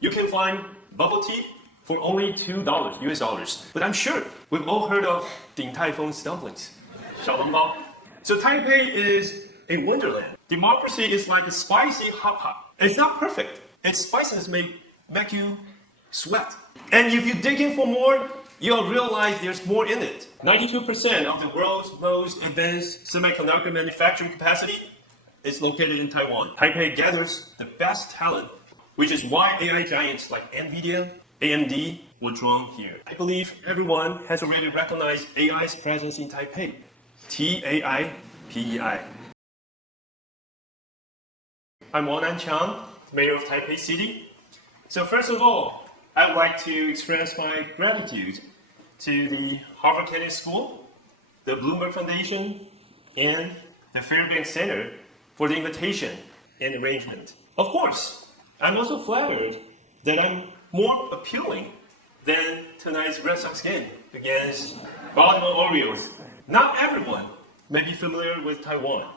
You can find bubble tea for only $2 US dollars. But I'm sure we've all heard of Din Tai Fung's dumplings. 小笼包. So Taipei is a wonderland. Democracy is like a spicy hot pot. It's not perfect. Its spices make you sweat. And if you dig in for more, you'll realize there's more in it. 92% of the world's most advanced semiconductor manufacturing capacity is located in Taiwan. Taipei gathers the best talent, which is why AI giants like NVIDIA, AMD were drawn here. I believe everyone has already recognized AI's presence in Taipei. TAIPEI. I'm Wan-an Chiang, Mayor of Taipei City. So first of all, I'd like to express my gratitude to the Harvard Kennedy School, the Bloomberg Foundation, and the Fairbanks Center for the invitation and arrangement. Of course, I'm also flattered that I'm more appealing than tonight's Red Sox game against Baltimore Orioles. Not everyone may be familiar with Taiwan,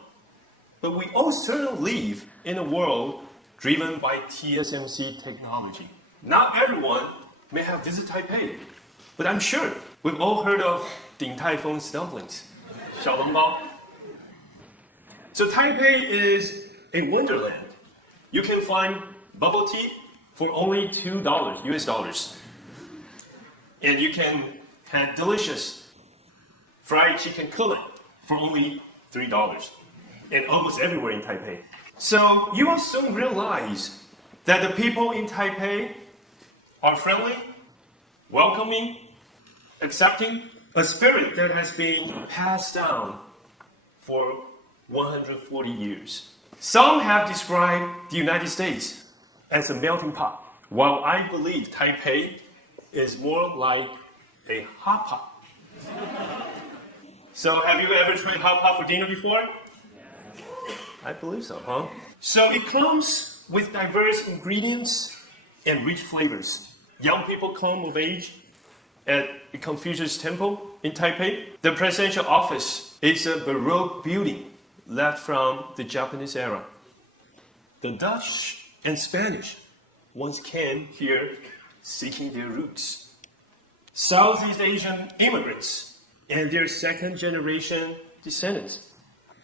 but we all certainly live in a world driven by TSMC technology. Not everyone may have visited Taipei, but I'm sure we've all heard of Din Tai Fung's dumplings, 小笼包. So Taipei is a wonderland. You can find bubble tea for only $2 US dollars. And you can have delicious fried chicken cutlet for only $3. And almost everywhere in Taipei. So you will soon realize that the people in Taipei are friendly, welcoming, accepting, a spirit that has been passed down for 140 years. Some have described the United States as a melting pot, while I believe Taipei is more like a hot pot. So have you ever tried hot pot for dinner before? I believe so, huh? So it comes with diverse ingredients and rich flavors. Young people come of age at the Confucius Temple in Taipei. The presidential office is a Baroque building left from the Japanese era. The Dutch and Spanish once came here seeking their roots. Southeast Asian immigrants and their second-generation descendants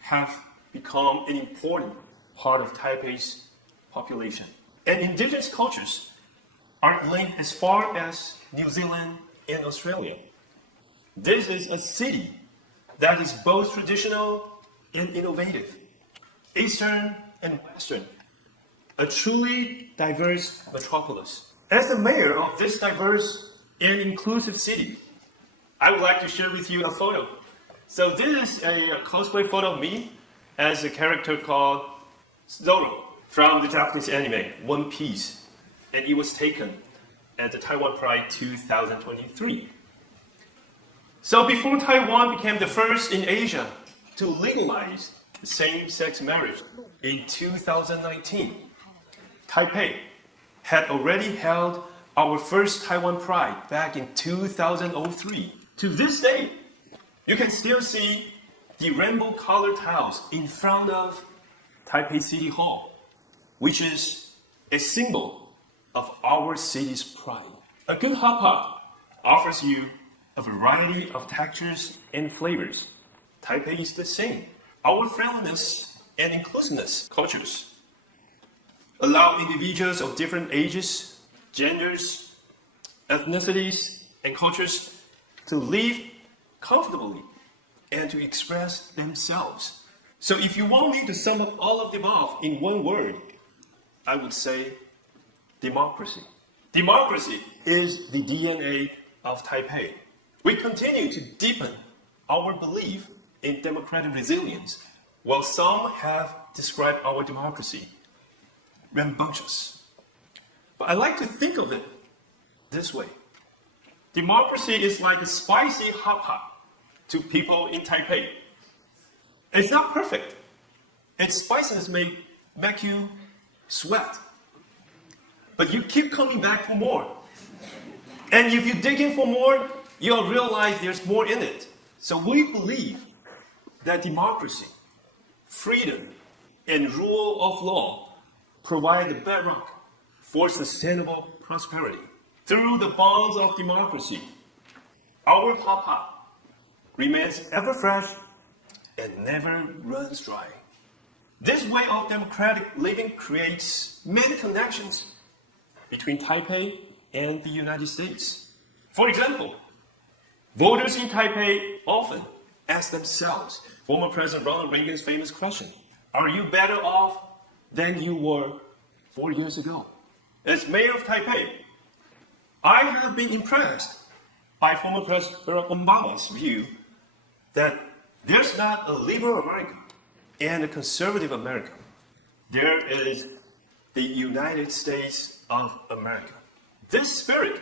have become an important part of Taipei's population. And indigenous cultures are linked as far as New Zealand and Australia. This is a city that is both traditional and innovative, Eastern and Western, a truly diverse metropolis. As the mayor of this diverse and inclusive city, I would like to share with you a photo. So this is a cosplay photo of me as a character called Zoro from the Japanese anime, One Piece. And it was taken at the Taiwan Pride 2023. So before Taiwan became the first in Asia to legalize same-sex marriage in 2019, Taipei had already held our first Taiwan Pride back in 2003. To this day, you can still see the rainbow-colored tiles in front of Taipei City Hall, which is a symbol of our city's pride. A good hot pot offers you a variety of textures and flavors. Taipei is the same. Our friendliness and inclusiveness cultures allow individuals of different ages, genders, ethnicities, and cultures to live comfortably and to express themselves. So if you want me to sum up all of the above in one word, I would say democracy. Democracy is the DNA of Taipei. We continue to deepen our belief in democratic resilience, while some have described our democracy rambunctious. But I like to think of it this way. Democracy is like a spicy hot pot to people in Taipei. It's not perfect. Its spices may make you sweat. But you keep coming back for more. And if you dig in for more, you'll realize there's more in it. So we believe that democracy, freedom, and rule of law provide the bedrock for sustainable prosperity. Through the bonds of democracy, our papa remains ever fresh and never runs dry. This way of democratic living creates many connections between Taipei and the United States. For example, voters in Taipei often ask themselves former President Ronald Reagan's famous question, are you better off than you were 4 years ago? As mayor of Taipei, I have been impressed by former President Barack Obama's view that there's not a liberal America and a conservative America. There is the United States of America. This spirit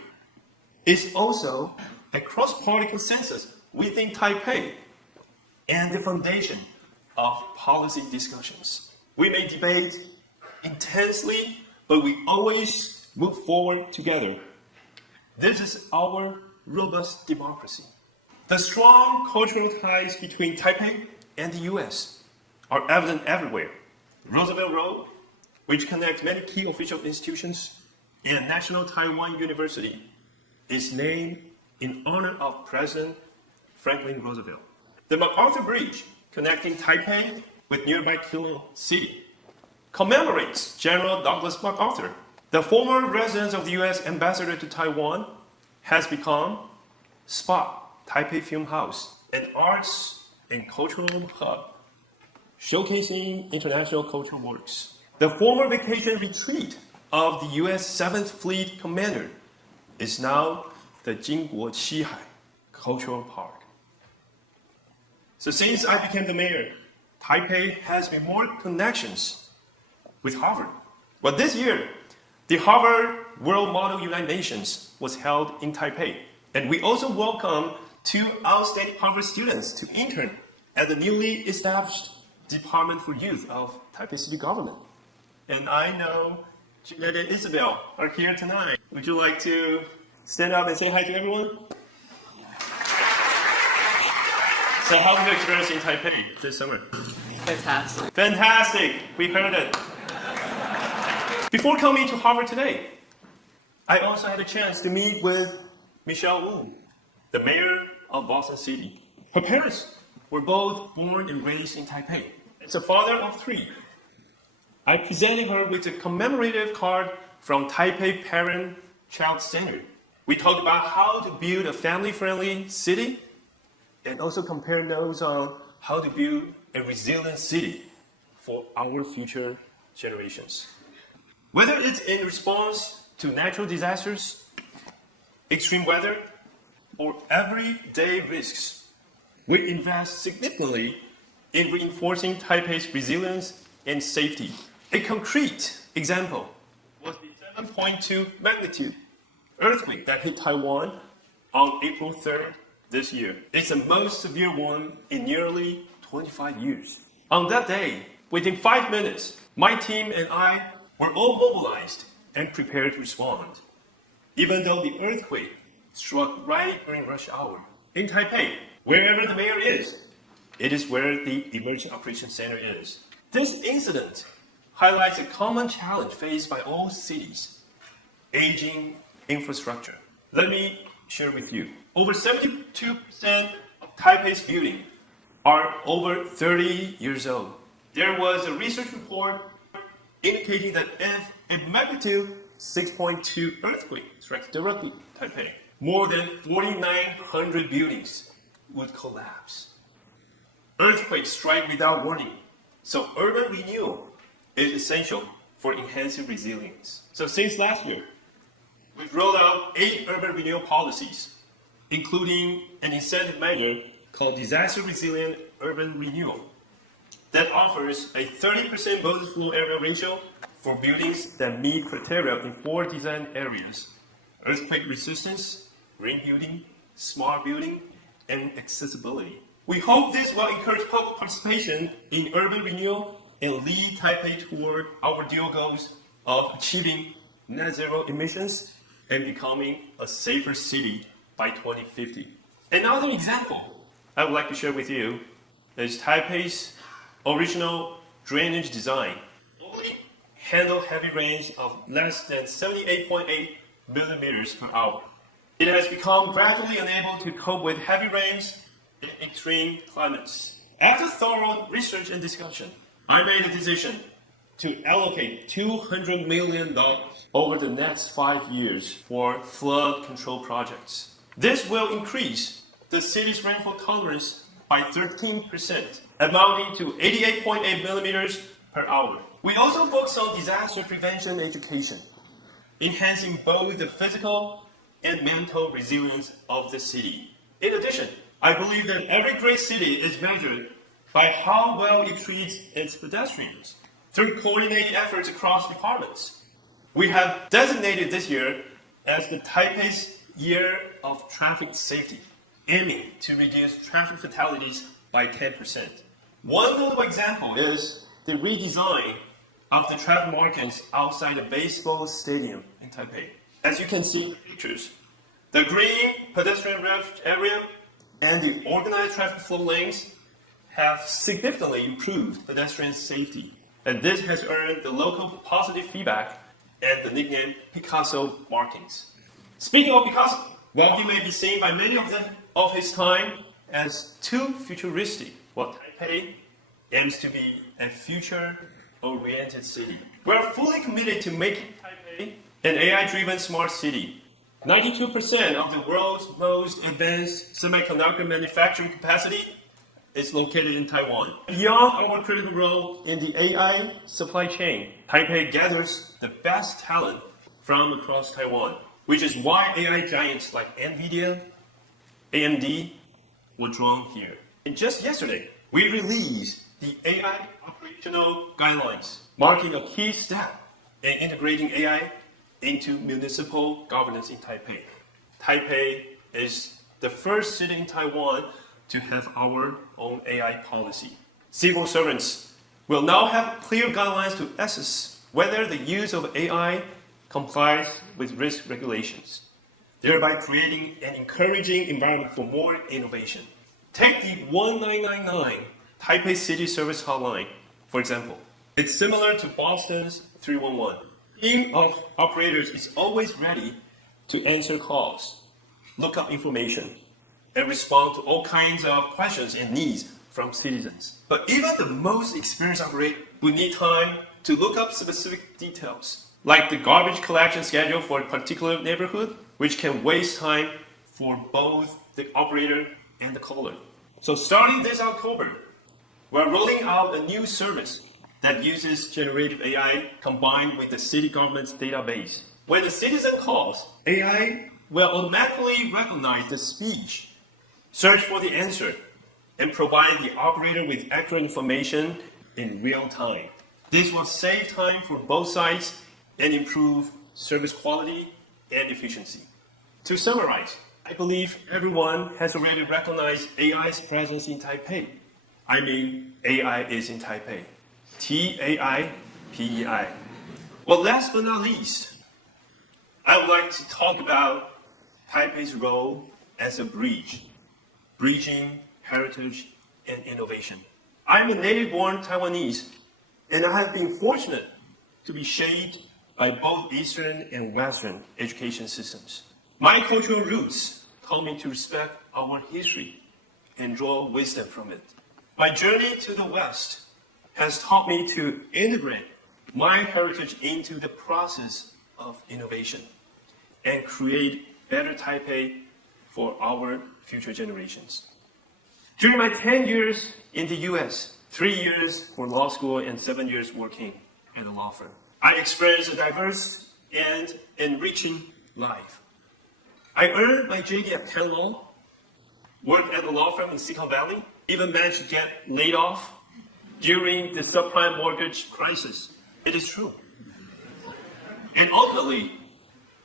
is also a cross-party consensus within Taipei and the foundation of policy discussions. We may debate intensely, but we always move forward together. This is our robust democracy. The strong cultural ties between Taipei and the US are evident everywhere. Roosevelt Road, which connects many key official institutions, and National Taiwan University, is named in honor of President Franklin Roosevelt. The MacArthur Bridge, connecting Taipei with nearby Keelung City, commemorates General Douglas MacArthur. The former residence of the U.S. ambassador to Taiwan has become SPA, Taipei Film House, an arts and cultural hub, showcasing international cultural works. The former vacation retreat of the U.S. 7th Fleet Commander is now the Jingguo Qihai Cultural Park. So since I became the mayor, Taipei has made more connections with Harvard. But this year, the Harvard World Model United Nations was held in Taipei. And we also welcome 2 outstanding Harvard students to intern at the newly established Department for Youth of Taipei City Government. And I know Jeanette and Isabel are here tonight. Would you like to stand up and say hi to everyone? So how was your experience in Taipei this summer? Fantastic. Fantastic! We heard it. Before coming to Harvard today, I also had a chance to meet with Michelle Wu, the mayor of Boston City. Her parents were both born and raised in Taipei. As a father of 3, I presented her with a commemorative card from Taipei Parent-Child Center. We talked about how to build a family-friendly city and also compare notes on how to build a resilient city for our future generations. Whether it's in response to natural disasters, extreme weather, or everyday risks, we invest significantly in reinforcing Taipei's resilience and safety. A concrete example was the 7.2 magnitude earthquake that hit Taiwan on April 3rd this year. It's the most severe one in nearly 25 years. On that day, within 5 minutes, my team and I were all mobilized and prepared to respond. Even though the earthquake struck right during rush hour. In Taipei, wherever the mayor is, it is where the Emergency Operations Center is. This incident highlights a common challenge faced by all cities: aging infrastructure. Let me share with you. Over 72% of Taipei's buildings are over 30 years old. There was a research report indicating that if a magnitude 6.2 earthquake strikes directly Taipei, more than 4,900 buildings would collapse. Earthquakes strike without warning, so urban renewal is essential for enhancing resilience. So since last year, we've rolled out 8 urban renewal policies, including an incentive measure called Disaster Resilient Urban Renewal that offers a 30% bonus floor area ratio for buildings that meet criteria in 4 design areas: earthquake resistance, green building, smart building, and accessibility. We hope this will encourage public participation in urban renewal and lead Taipei toward our dual goals of achieving net zero emissions and becoming a safer city by 2050. Another example I would like to share with you is Taipei's original drainage design. Only handle heavy rains of less than 78.8 millimeters per hour. It has become gradually unable to cope with heavy rains in extreme climates. After thorough research and discussion, I made a decision to allocate $200 million over the next 5 years for flood control projects. This will increase the city's rainfall tolerance by 13%, amounting to 88.8 millimeters per hour. We also focus on disaster prevention education, enhancing both the physical and mental resilience of the city. In addition, I believe that every great city is measured by how well it treats its pedestrians through coordinated efforts across departments. We have designated this year as the Taipei's Year of Traffic Safety, aiming to reduce traffic fatalities by 10%. One notable example is the redesign of the traffic markings outside the baseball stadium in Taipei. As you can see in the pictures, the green pedestrian refuge area and the organized traffic flow lanes have significantly improved pedestrian safety. And this has earned the local positive feedback and the nickname Picasso markings. Speaking of Picasso, while he may be seen by many of his time as too futuristic, Taipei aims to be a future-oriented city. We are fully committed to making Taipei an AI-driven smart city. 92% of the world's most advanced semiconductor manufacturing capacity is located in Taiwan. Beyond our critical role in the AI supply chain, Taipei gathers the best talent from across Taiwan, which is why AI giants like NVIDIA, AMD were drawn here. And just yesterday, we released the AI operational guidelines, marking a key step in integrating AI into municipal governance in Taipei. Taipei is the first city in Taiwan to have our own AI policy. Civil servants will now have clear guidelines to assess whether the use of AI complies with risk regulations, thereby creating an encouraging environment for more innovation. Take the 1999 Taipei City Service Hotline, for example. It's similar to Boston's 311. A team of operators is always ready to answer calls, look up information, and respond to all kinds of questions and needs from citizens. But even the most experienced operator would need time to look up specific details, like the garbage collection schedule for a particular neighborhood, which can waste time for both the operator and the caller. So starting this October, we're rolling out a new service that uses generative AI combined with the city government's database. When the citizen calls, AI will automatically recognize the speech, search for the answer, and provide the operator with accurate information in real time. This will save time for both sides and improve service quality and efficiency. To summarize, I believe everyone has already recognized AI's presence in Taipei. I mean, AI is in Taipei. Taipei. Well, last but not least, I would like to talk about Taipei's role as a bridge, bridging heritage and innovation. I'm a native-born Taiwanese, and I have been fortunate to be shaped by both Eastern and Western education systems. My cultural roots taught me to respect our history and draw wisdom from it. My journey to the West has taught me to integrate my heritage into the process of innovation and create better Taipei for our future generations. During my 10 years in the US, 3 years for law school and 7 years working at a law firm, I experienced a diverse and enriching life. I earned my JD at Penn Law, worked at a law firm in Silicon Valley, even managed to get laid off during the subprime mortgage crisis. It is true. And ultimately,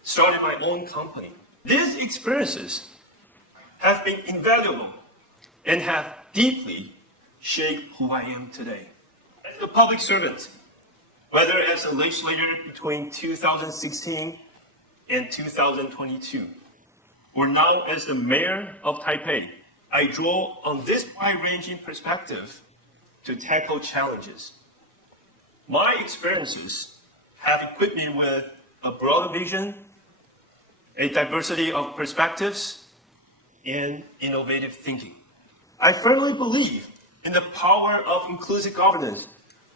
started my own company. These experiences have been invaluable and have deeply shaped who I am today. As a public servant, whether as a legislator between 2016 and 2022, or now as the mayor of Taipei, I draw on this wide-ranging perspective to tackle challenges. My experiences have equipped me with a broader vision, a diversity of perspectives, and innovative thinking. I firmly believe in the power of inclusive governance,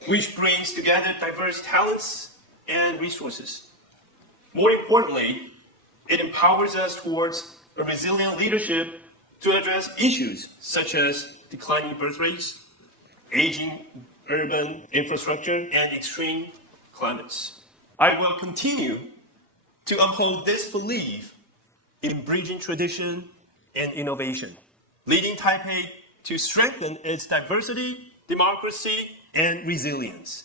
which brings together diverse talents and resources. More importantly, it empowers us towards a resilient leadership to address issues such as declining birth rates, aging urban infrastructure, and extreme climates. I will continue to uphold this belief in bridging tradition and innovation, leading Taipei to strengthen its diversity, democracy, and resilience.